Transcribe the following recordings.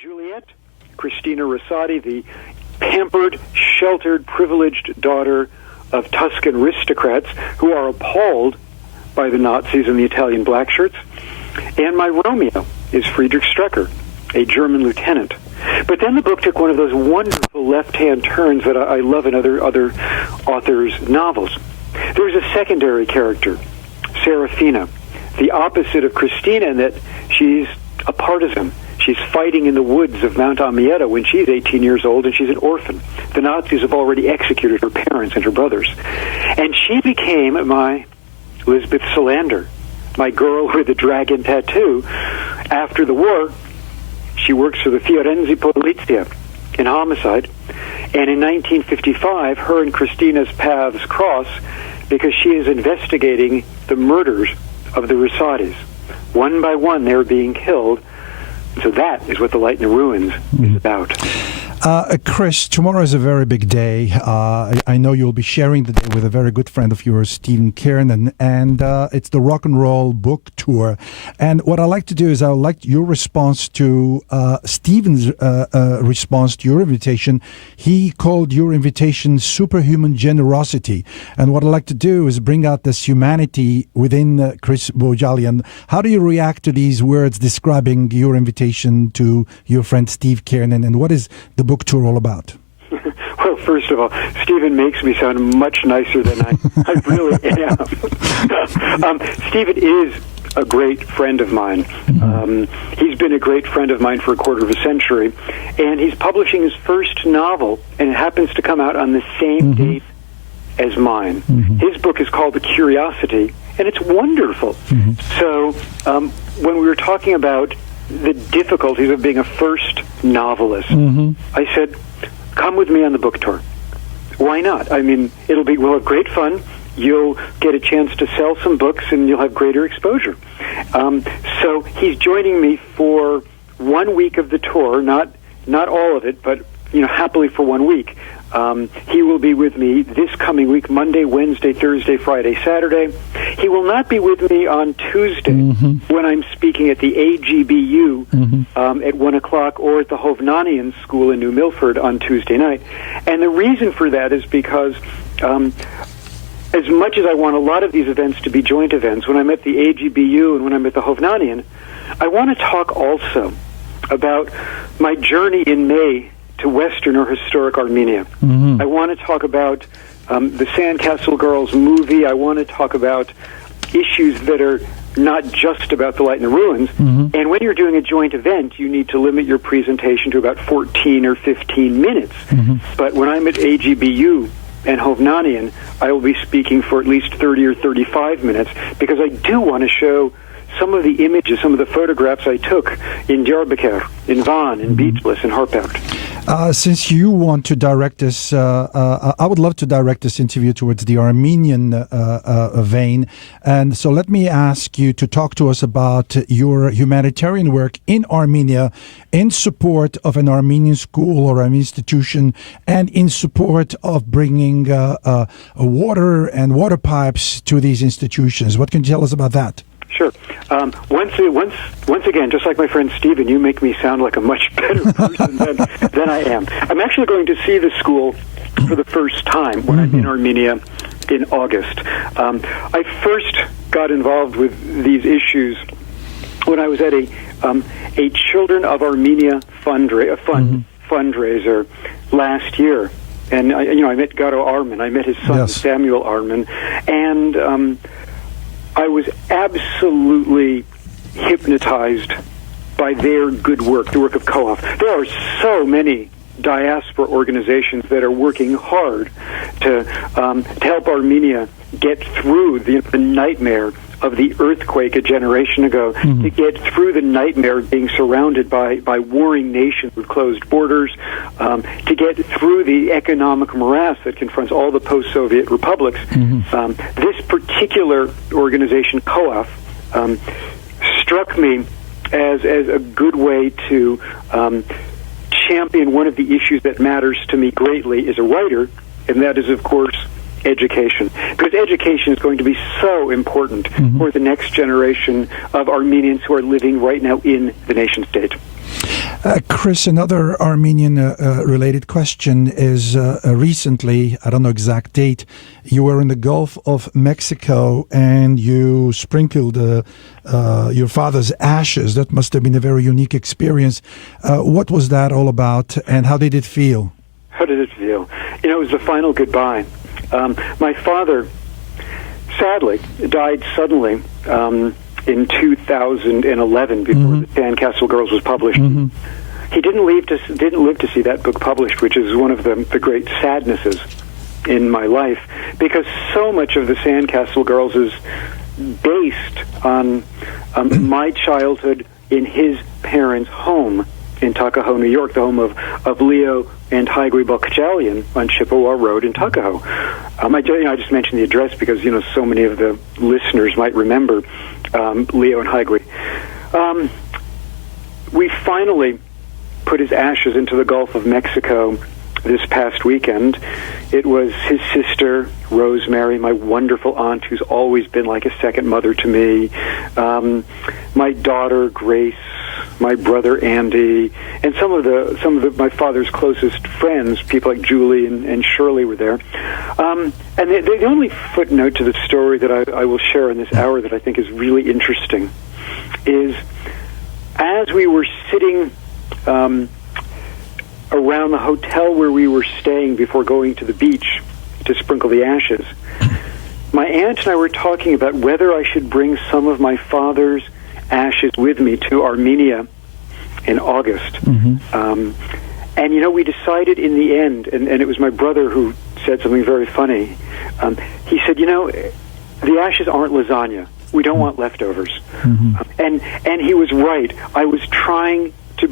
Juliet, Christina Rosati, the pampered, sheltered, privileged daughter of Tuscan aristocrats who are appalled by the Nazis and the Italian black shirts. And my Romeo is Friedrich Strecker, a German lieutenant. But then the book took one of those wonderful left-hand turns that I love in other authors' novels. There's a secondary character, Serafina, the opposite of Christina in that she's a partisan. She's fighting in the woods of Mount Amietta when she's 18 years old, and she's an orphan. The Nazis have already executed her parents and her brothers. And she became my Lisbeth Salander, my girl with the dragon tattoo. After the war, she works for the Firenze Polizia in homicide. And in 1955, her and Christina's paths cross because she is investigating the murders of the Rosatis. One by one, they're being killed. So that is what The Light in the Ruins is about. Chris, tomorrow is a very big day. I know you'll be sharing the day with a very good friend of yours, Stephen Kiernan, and it's the Rock and Roll Book Tour. And what I like to do is I would like your response to Stephen's response to your invitation. He called your invitation superhuman generosity. And what I'd like to do is bring out this humanity within Chris Bohjalian. How do you react to these words describing your invitation to your friend Steve Kiernan, and what is the book tour all about? Well, first of all, Stephen makes me sound much nicer than I really am. Stephen is a great friend of mine. He's been a great friend of mine for a quarter of a century, and he's publishing his first novel, and it happens to come out on the same date as mine. His book is called The Curiosity, and it's wonderful. So when we were talking about the difficulties of being a first novelist, I said, come with me on the book tour. Why not? I mean, we'll have great fun. You'll get a chance to sell some books, and you'll have greater exposure. So he's joining me for 1 week of the tour, not all of it, but happily for 1 week. He will be with me this coming week, Monday, Wednesday, Thursday, Friday, Saturday. He will not be with me on Tuesday when I'm speaking at the AGBU at 1 o'clock or at the Hovnanian School in New Milford on Tuesday night. And the reason for that is because as much as I want a lot of these events to be joint events, when I'm at the AGBU and when I'm at the Hovnanian, I want to talk also about my journey in May to Western or historic Armenia. I want to talk about the Sandcastle Girls movie. I want to talk about issues that are not just about The Light in the Ruins. And when you're doing a joint event, you need to limit your presentation to about 14 or 15 minutes. But when I'm at AGBU and Hovnanian, I will be speaking for at least 30 or 35 minutes because I do want to show some of the images, some of the photographs I took in Diyarbakir, in Van, in Bitlis, in Harpout. Since you want to direct this, I would love to direct this interview towards the Armenian vein. And so let me ask you to talk to us about your humanitarian work in Armenia in support of an Armenian school or an institution and in support of bringing water and water pipes to these institutions. What can you tell us about that? Sure. Once again, just like my friend Stephen, you make me sound like a much better person than I am. I'm actually going to see the school for the first time when I'm in Armenia in August. I first got involved with these issues when I was at a Children of Armenia fundraiser last year. And I met Garo Arman. I met his son, Samuel Arman. And I was absolutely hypnotized by their good work, the work of COAF. There are so many diaspora organizations that are working hard to help Armenia get through the nightmare of the earthquake a generation ago, to get through the nightmare of being surrounded by warring nations with closed borders, to get through the economic morass that confronts all the post-Soviet republics. This particular organization, COAF, struck me as a good way to champion one of the issues that matters to me greatly as a writer, and that is, of course, education. Because education is going to be so important for the next generation of Armenians who are living right now in the nation state. Chris, another Armenian-related question is recently, I don't know exact date, you were in the Gulf of Mexico and you sprinkled your father's ashes. That must have been a very unique experience. What was that all about, and how did it feel? How did it feel? It was the final goodbye. My father, sadly, died suddenly in 2011 before the Sandcastle Girls was published. He didn't live to see that book published, which is one of the great sadnesses in my life, because so much of the Sandcastle Girls is based on my childhood in his parents' home in Tuckahoe, New York, the home of Leo and Hygri Bohjalian on Chippewa Road in Tuckahoe. I just mentioned the address because so many of the listeners might remember Leo and Hygri. We finally put his ashes into the Gulf of Mexico this past weekend. It was his sister, Rosemary, my wonderful aunt, who's always been like a second mother to me, my daughter, Grace, my brother, Andy, and some of my father's closest friends, people like Julie and Shirley were there. And the only footnote to the story that I will share in this hour that I think is really interesting is as we were sitting around the hotel where we were staying before going to the beach to sprinkle the ashes, my aunt and I were talking about whether I should bring some of my father's ashes with me to Armenia in August. And, we decided in the end, and it was my brother who said something very funny. He said, the ashes aren't lasagna. We don't want leftovers. And he was right. I was trying to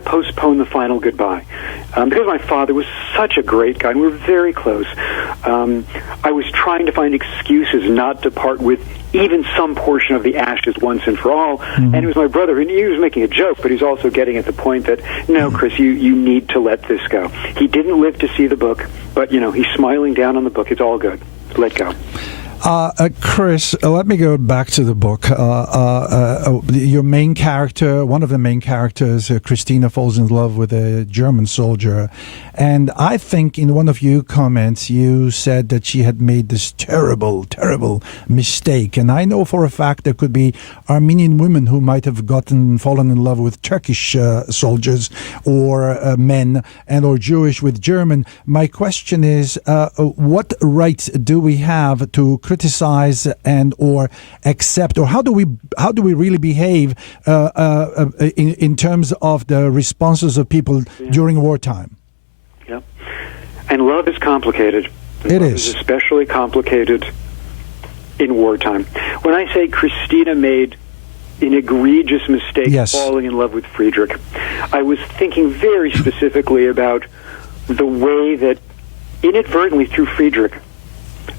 postpone the final goodbye because my father was such a great guy and we were very close. I was trying to find excuses not to part with even some portion of the ashes once and for all. And it was my brother, and he was making a joke, but he's also getting at the point that, no, Chris, you need to let this go. He didn't live to see the book, but, he's smiling down on the book. It's all good. Let go. Chris, let me go back to the book. Your main character, one of the main characters, Christina, falls in love with a German soldier. And I think in one of your comments, you said that she had made this terrible, terrible mistake. And I know for a fact there could be Armenian women who might have fallen in love with Turkish soldiers or men, and or Jewish with German. My question is, what rights do we have to criticize and or accept, or how do we really behave in terms of the responses of people during wartime? Yeah, and love is complicated. It is especially complicated in wartime. When I say Christina made an egregious mistake falling in love with Friedrich, I was thinking very specifically about the way that inadvertently through Friedrich,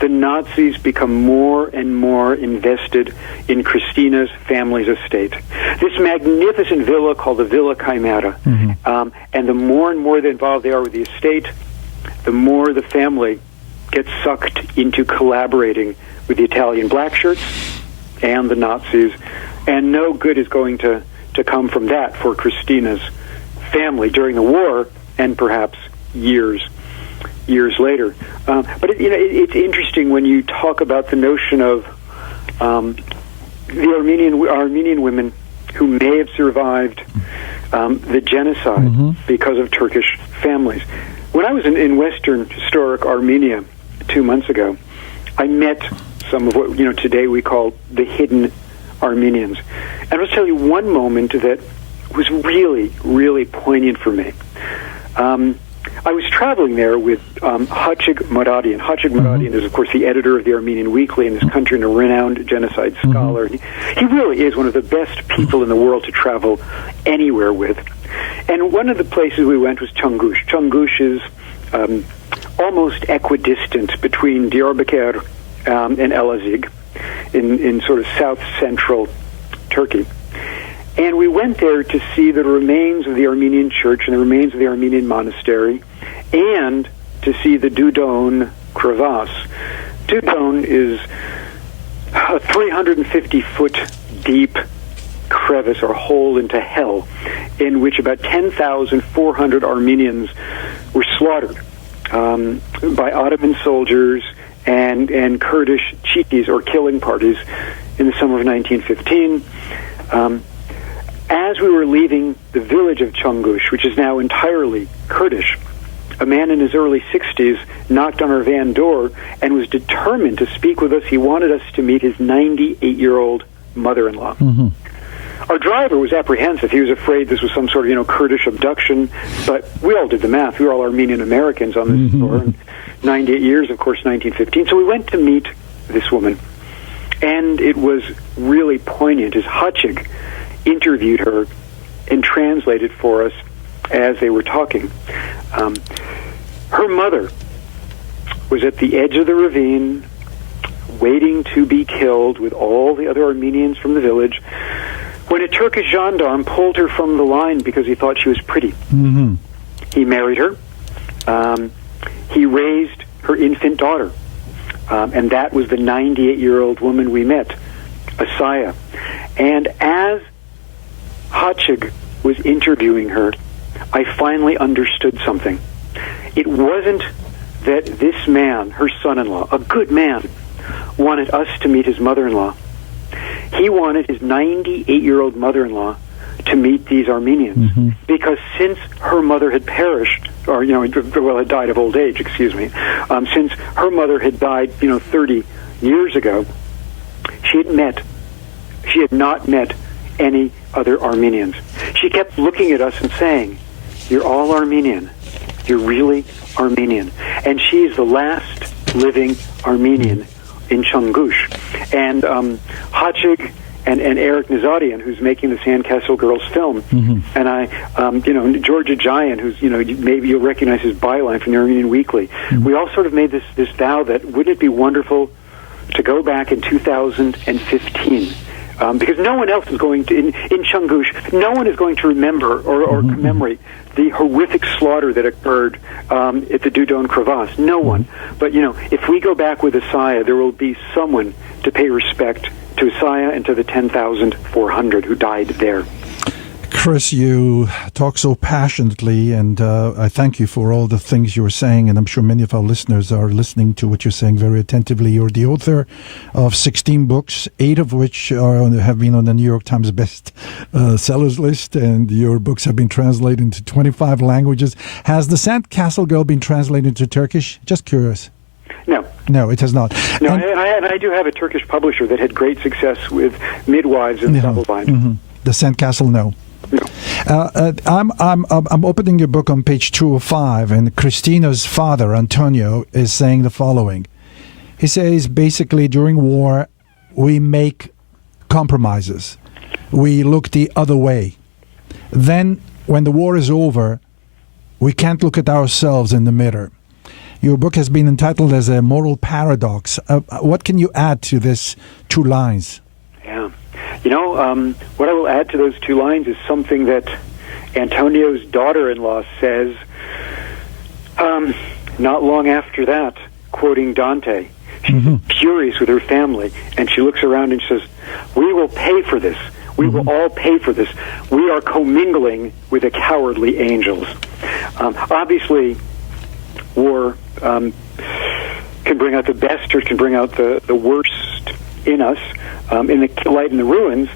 the Nazis become more and more invested in Christina's family's estate. This magnificent villa called the Villa Chimera. And the more and more involved they are with the estate, the more the family gets sucked into collaborating with the Italian black shirts and the Nazis. And no good is going to come from that for Christina's family during the war and perhaps years later. But it's interesting when you talk about the notion of the Armenian women who may have survived the genocide because of Turkish families. When I was in Western historic Armenia 2 months ago, I met some of what today we call the hidden Armenians. And I'll tell you one moment that was really, really poignant for me. I was traveling there with Hachig Muradian. Hachig Muradian is, of course, the editor of the Armenian Weekly in this country and a renowned genocide scholar. He really is one of the best people in the world to travel anywhere with. And one of the places we went was Çanguş. Çanguş is almost equidistant between Diyarbakir and Elazig in sort of south-central Turkey. And we went there to see the remains of the Armenian church and the remains of the Armenian monastery, and to see the Dudon crevasse. Dudon is a 350-foot deep crevice or hole into hell in which about 10,400 Armenians were slaughtered by Ottoman soldiers and Kurdish chikis, or killing parties, in the summer of 1915. As we were leaving the village of Çanguş, which is now entirely Kurdish, a man in his early 60s knocked on our van door and was determined to speak with us. He wanted us to meet his 98-year-old mother-in-law. Mm-hmm. Our driver was apprehensive. He was afraid this was some sort of, Kurdish abduction, but we all did the math. We were all Armenian Americans on this tour, and 98 years, of course, 1915. So we went to meet this woman, and it was really poignant as Hachig interviewed her and translated for us as they were talking. Her mother was at the edge of the ravine, waiting to be killed with all the other Armenians from the village, when a Turkish gendarme pulled her from the line because he thought she was pretty. Mm-hmm. He married her. He raised her infant daughter. And that was the 98-year-old woman we met, Asaya. And as Hachig was interviewing her, I finally understood something. It wasn't that this man, her son-in-law, a good man, wanted us to meet his mother-in-law. He wanted his 98-year-old mother-in-law to meet these Armenians, because since her mother had perished, or, had died of old age, since her mother had died, 30 years ago, she had not met any other Armenians. She kept looking at us and saying, "You're all Armenian. You're really Armenian." And she's the last living Armenian in Çanguş. And Hachig and Eric Nazadian, who's making the Sandcastle Girls film, and I, Georgia Giant, who's, maybe you'll recognize his byline from the Armenian Weekly. We all sort of made this vow that wouldn't it be wonderful to go back in 2015, because no one else is going to, in Çanguş, no one is going to remember or commemorate the horrific slaughter that occurred at the Dudon Crevasse. No one. But, if we go back with Asaya, there will be someone to pay respect to Asaya and to the 10,400 who died there. Chris, you talk so passionately, and I thank you for all the things you're saying, and I'm sure many of our listeners are listening to what you're saying very attentively. You're the author of 16 books, 8 of which have been on the New York Times best sellers list, and your books have been translated into 25 languages. Has The Sandcastle Girl been translated into Turkish? Just curious. No, it has not. No, and I do have a Turkish publisher that had great success with midwives and double-bind. The Sandcastle, no. I'm opening your book on page 205, and Christina's father, Antonio, is saying the following. He says, basically, during war, we make compromises. We look the other way. Then, when the war is over, we can't look at ourselves in the mirror. Your book has been entitled as a moral paradox. What can you add to this 2 lines? Yeah. What I will add to those 2 lines is something that Antonio's daughter-in-law says not long after that, quoting Dante. She's furious with her family, and she looks around and says, "We will pay for this. We will all pay for this. We are commingling with the cowardly angels." Obviously, war can bring out the best, or can bring out the worst in us. In the light and the ruins,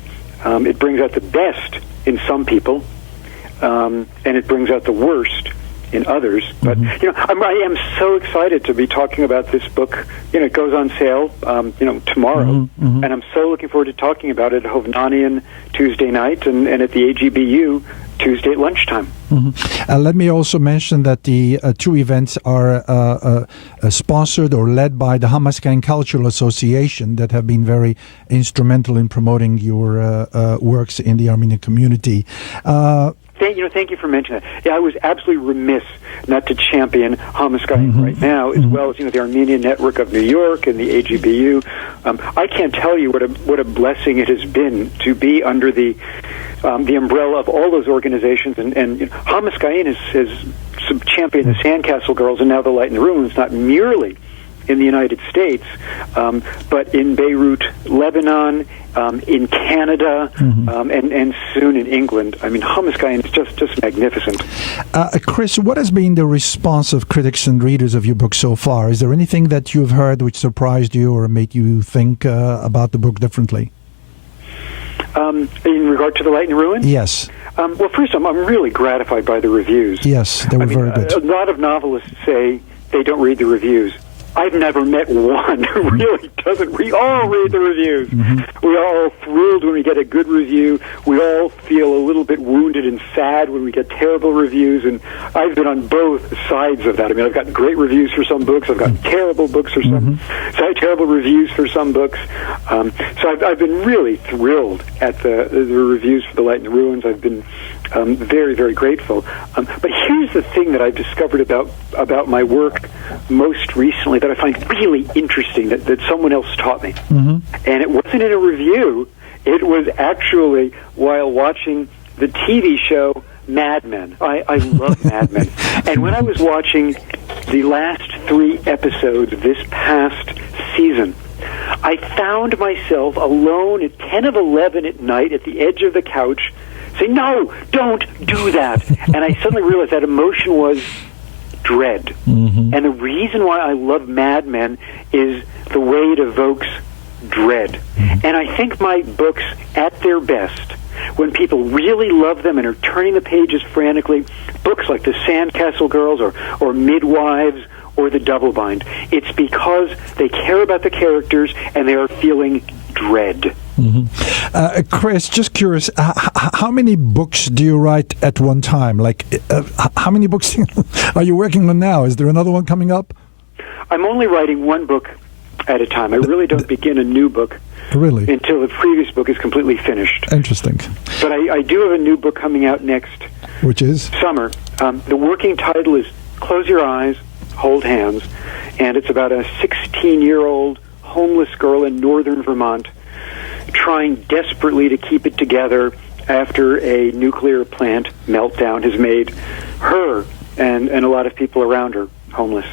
it brings out the best in some people, and it brings out the worst in others. But I am so excited to be talking about this book. It goes on sale, tomorrow, and I'm so looking forward to talking about it at Hovnanian Tuesday night and at the AGBU Tuesday at lunchtime. Let me also mention that the 2 events are sponsored or led by the Hamaskayan Cultural Association that have been very instrumental in promoting your works in the Armenian community. Thank you for mentioning that. Yeah, I was absolutely remiss not to champion Hamaskayan right now, as well as the Armenian Network of New York and the AGBU. I can't tell you what a blessing it has been to be under the umbrella of all those organizations, and Hamaskayan has championed the Sandcastle Girls and now the Light in the Ruins, not merely in the United States, but in Beirut, Lebanon, in Canada, and soon in England. I mean, hummus Cayenne is just magnificent. Chris, what has been the response of critics and readers of your book so far? Is there anything that you've heard which surprised you or made you think about the book differently? In regard to The Light and Ruin? Yes. Well, first, I'm really gratified by the reviews. Yes, they were very good. A lot of novelists say they don't read the reviews. I've never met one who really doesn't. We all read the reviews. We all thrilled when we get a good review. We all feel a little bit wounded and sad when we get terrible reviews, and I've been on both sides of that. I mean, I've gotten great reviews for some books. I've gotten terrible books for some, terrible reviews for some books. So I've been really thrilled at the reviews for The Light and the Ruins. I've been very, very grateful. But here's the thing that I've discovered about my work most recently that I find really interesting that someone else taught me. And it wasn't in a review. It was actually while watching the TV show Mad Men. I love Mad Men. And when I was watching the last 3 episodes of this past season, I found myself alone at 10 of 11 at night at the edge of the couch saying, no, don't do that. And I suddenly realized that emotion was dread. And the reason why I love Mad Men is the way it evokes dread. And I think my books, at their best, when people really love them and are turning the pages frantically, books like The Sandcastle Girls or Midwives or The Double Bind, it's because they care about the characters and they are feeling dread. Chris, just curious, how many books do you write at one time? Like, how many books are you working on now? Is there another one coming up? I'm only writing one book at a time. I really don't begin a new book until the previous book is completely finished. Interesting. But I do have a new book coming out next, which is summer. The working title is Close Your Eyes, Hold Hands, and it's about a 16-year-old homeless girl in northern Vermont trying desperately to keep it together after a nuclear plant meltdown has made her and a lot of people around her homeless.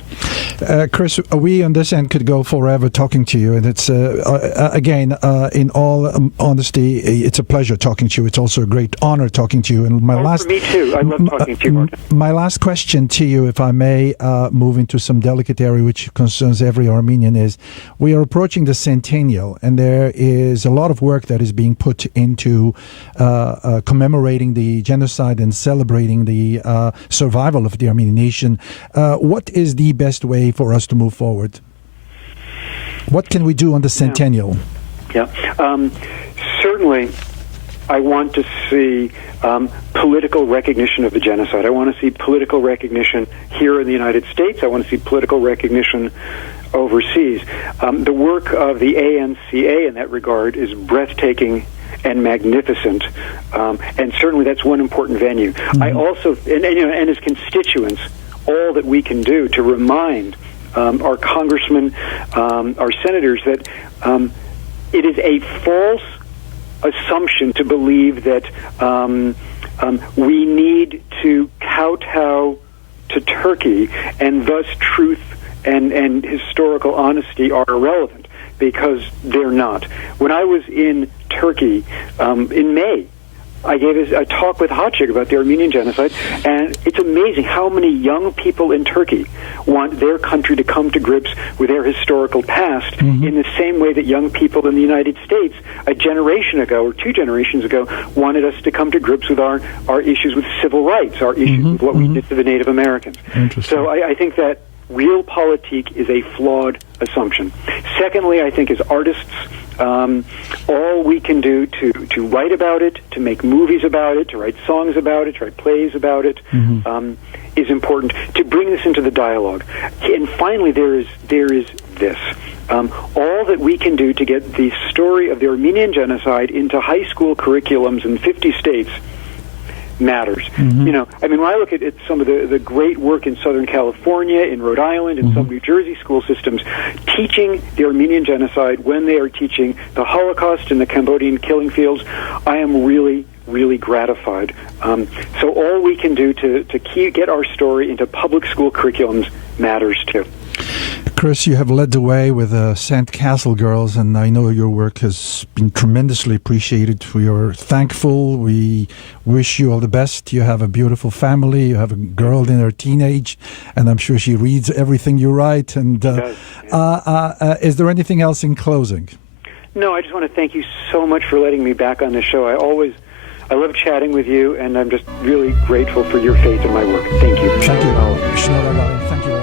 Chris, we on this end could go forever talking to you, and it's again, in all honesty, it's a pleasure talking to you. It's also a great honor talking to you. And for me too. I love talking to you, Martin. My last question to you, if I may move into some delicate area which concerns every Armenian, is we are approaching the Centennial, and there is a lot of work that is being put into commemorating the genocide and celebrating the survival of the Armenian nation. What is the best way for us to move forward? What can we do on the Centennial? Certainly, I want to see political recognition of the genocide. I want to see political recognition here in the United States. I want to see political recognition overseas. The work of the ANCA in that regard is breathtaking and magnificent, and certainly that's one important venue. I also, and as constituents, all that we can do to remind our congressmen, our senators, that it is a false assumption to believe that we need to kowtow to Turkey, and thus truth and historical honesty are irrelevant, because they're not. When I was in Turkey in May, I gave a talk with Hachik about the Armenian genocide, and it's amazing how many young people in Turkey want their country to come to grips with their historical past in the same way that young people in the United States a generation ago or 2 generations ago wanted us to come to grips with our issues with civil rights, our issues with what we did to the Native Americans. So I think that realpolitik is a flawed assumption. Secondly, I think as artists, all we can do to write about it, to make movies about it, to write songs about it, to write plays about it, is important, to bring this into the dialogue. And finally, there is this. All that we can do to get the story of the Armenian genocide into high school curriculums in 50 states matters. You know, I mean, when I look at some of the great work in Southern California, in Rhode Island, in some New Jersey school systems, teaching the Armenian genocide when they are teaching the Holocaust and the Cambodian killing fields, I am really, really gratified. So all we can do to get our story into public school curriculums matters too. Chris, you have led the way with Sand Castle Girls, and I know your work has been tremendously appreciated. We are thankful. We wish you all the best. You have a beautiful family. You have a girl in her teenage, and I'm sure she reads everything you write. And is there anything else in closing? No, I just want to thank you so much for letting me back on the show. I love chatting with you, and I'm just really grateful for your faith in my work. Thank you. Thank you. Thank you.